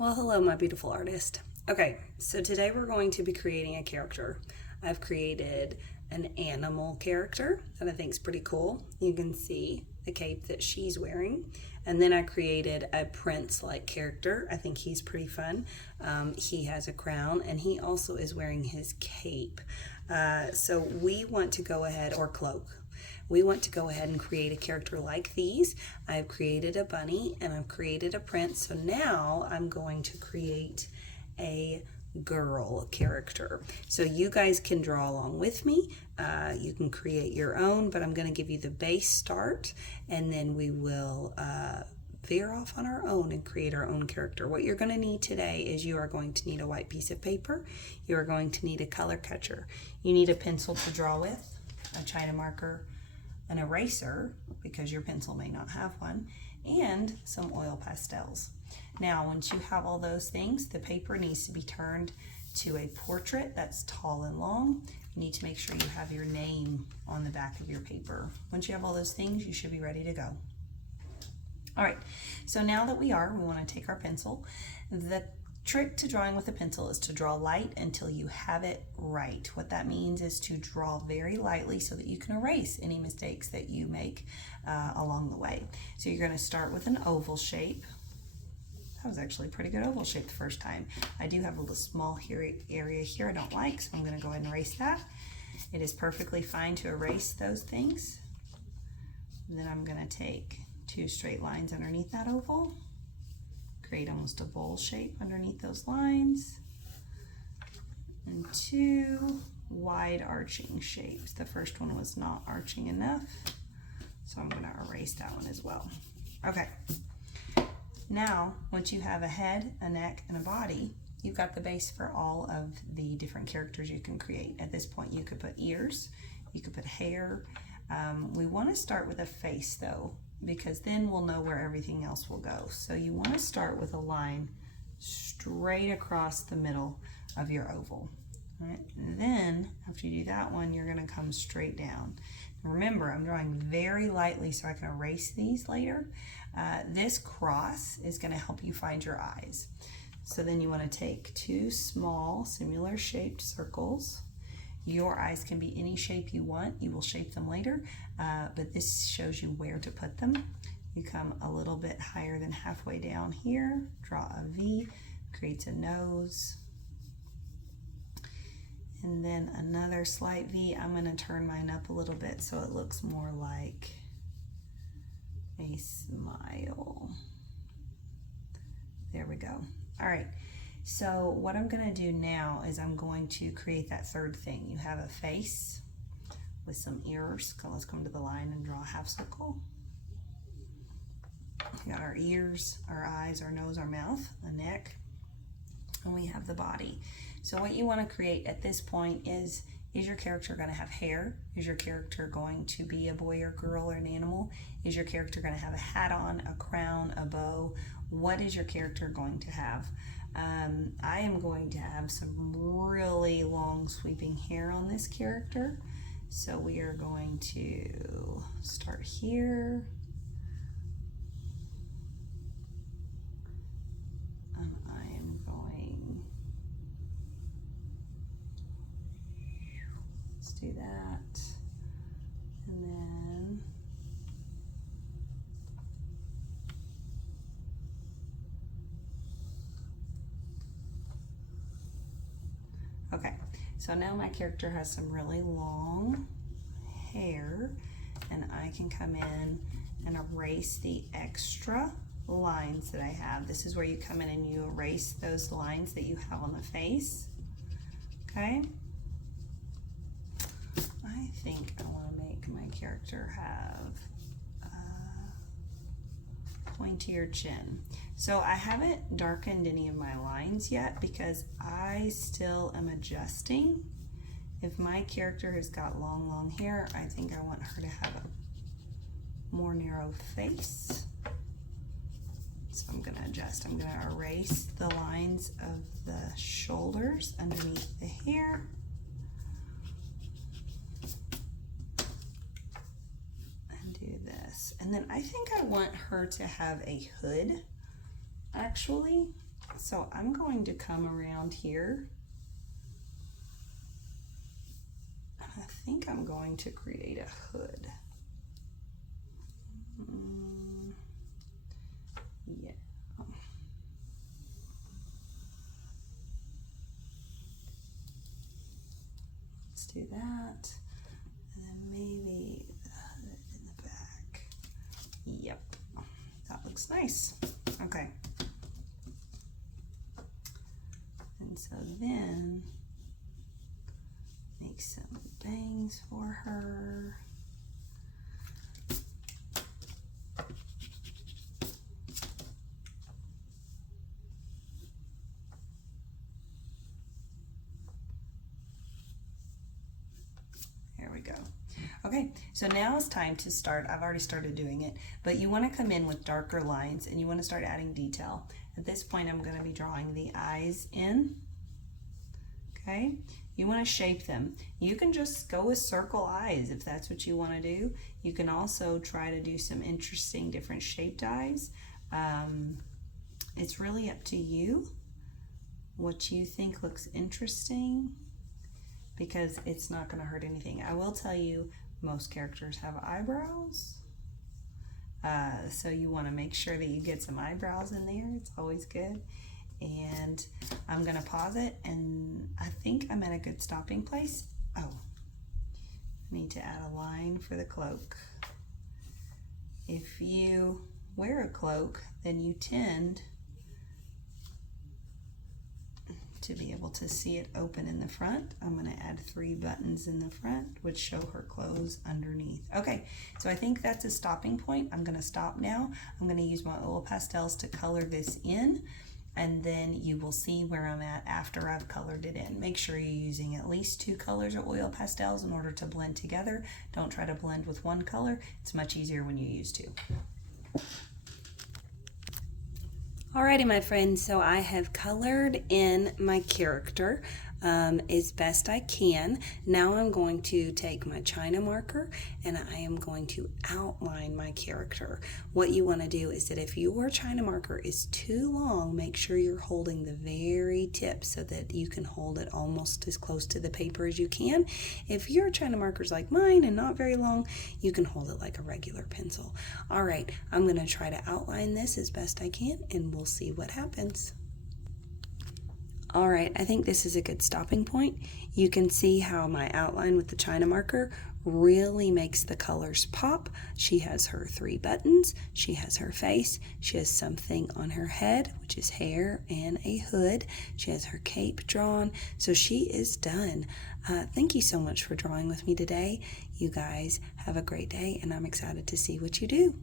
Well, hello, my beautiful artist. Okay, so today we're going to be creating a character. I've created an animal character that I think is pretty cool. You can see the cape that she's wearing. And then I created a prince-like character. I think he's pretty fun. He has a crown and he also is wearing his cape. So we want to go ahead, or cloak. We want to go ahead and create a character like these. I've created a bunny and I've created a prince. So now I'm going to create a girl character. So you guys can draw along with me. You can create your own, but I'm going to give you the base start and then we will veer off on our own and create our own character. What you're going to need today is you are going to need a white piece of paper. You are going to need a color catcher. You need a pencil to draw with, a China marker, an eraser, because your pencil may not have one, and some oil pastels. Now, once you have all those things, the paper needs to be turned to a portrait that's tall and long. You need to make sure you have your name on the back of your paper. Once you have all those things, you should be ready to go. All right, so now that we want to take our pencil. The trick to drawing with a pencil is to draw light until you have it right. What that means is to draw very lightly so that you can erase any mistakes that you make along the way. So you're going to start with an oval shape. That was actually a pretty good oval shape the first time. I do have a little small area here I don't like, so I'm going to go ahead and erase that. It is perfectly fine to erase those things. And then I'm going to take two straight lines underneath that oval. Create almost a bowl shape underneath those lines, and two wide arching shapes. The first one was not arching enough, so I'm going to erase that one as well. Okay, now once you have a head, a neck, and a body, you've got the base for all of the different characters you can create. At this point you could put ears, you could put hair. We want to start with a face though, because then we'll know where everything else will go. So you want to start with a line straight across the middle of your oval. All right? And then after you do that one, you're going to come straight down. And remember, I'm drawing very lightly so I can erase these later. This cross is going to help you find your eyes. So then you want to take two small similar shaped circles. Your eyes can be any shape you want. You will shape them later, but this shows you where to put them. You come a little bit higher than halfway down here, draw a V, creates a nose, and then another slight V. I'm going to turn mine up a little bit so it looks more like a smile. There we go. All right. So what I'm going to do now is I'm going to create that third thing. You have a face with some ears. Let's come to the line and draw a half circle. We got our ears, our eyes, our nose, our mouth, a neck, and we have the body. So what you want to create at this point is your character going to have hair? Is your character going to be a boy or girl or an animal? Is your character going to have a hat on, a crown, a bow? What is your character going to have? I am going to have some really long sweeping hair on this character. So we are going to start here. And I am going, let's do that. And then okay, so now my character has some really long hair, and I can come in and erase the extra lines that I have. This is where you come in and you erase those lines that you have on the face. Okay? I think I want to make my character have pointier chin. So I haven't darkened any of my lines yet because I still am adjusting. If my character has got long hair, I think I want her to have a more narrow face. So I'm going to adjust. I'm going to erase the lines of the shoulders underneath the hair. And then I think I want her to have a hood, actually. So I'm going to come around here. I think I'm going to create a hood. Yeah. Let's do that. And then maybe the hood in the back. Yep. That looks nice. Okay. And so then make some bangs for her. There we go. Okay, so now it's time to start. I've already started doing it, but you want to come in with darker lines and you want to start adding detail. At this point, I'm going to be drawing the eyes in. Okay, you want to shape them. You can just go with circle eyes if that's what you want to do. You can also try to do some interesting different shaped eyes. It's really up to you what you think looks interesting, because it's not going to hurt anything. I will tell you, most characters have eyebrows. So you want to make sure that you get some eyebrows in there. It's always good. And I'm going to pause it, and I think I'm at a good stopping place. Oh, I need to add a line for the cloak. If you wear a cloak, then you tend to be able to see it open in the front. I'm going to add 3 buttons in the front, which show her clothes underneath. Okay, so I think that's a stopping point. I'm going to stop now. I'm going to use my oil pastels to color this in, and then you will see where I'm at after I've colored it in. Make sure you're using at least 2 colors of oil pastels in order to blend together. Don't try to blend with 1 color. It's much easier when you use 2. Alrighty, my friends, so I have colored in my character as best I can. Now I'm going to take my China marker and I am going to outline my character. What you want to do is that if your China marker is too long, make sure you're holding the very tip so that you can hold it almost as close to the paper as you can. If your China marker is like mine and not very long, you can hold it like a regular pencil. All right, I'm going to try to outline this as best I can, and we'll see what happens. All right, I think this is a good stopping point. You can see how my outline with the China marker really makes the colors pop. She has her 3 buttons, she has her face, she has something on her head, which is hair and a hood. She has her cape drawn, so she is done. Thank you so much for drawing with me today. You guys have a great day, and I'm excited to see what you do.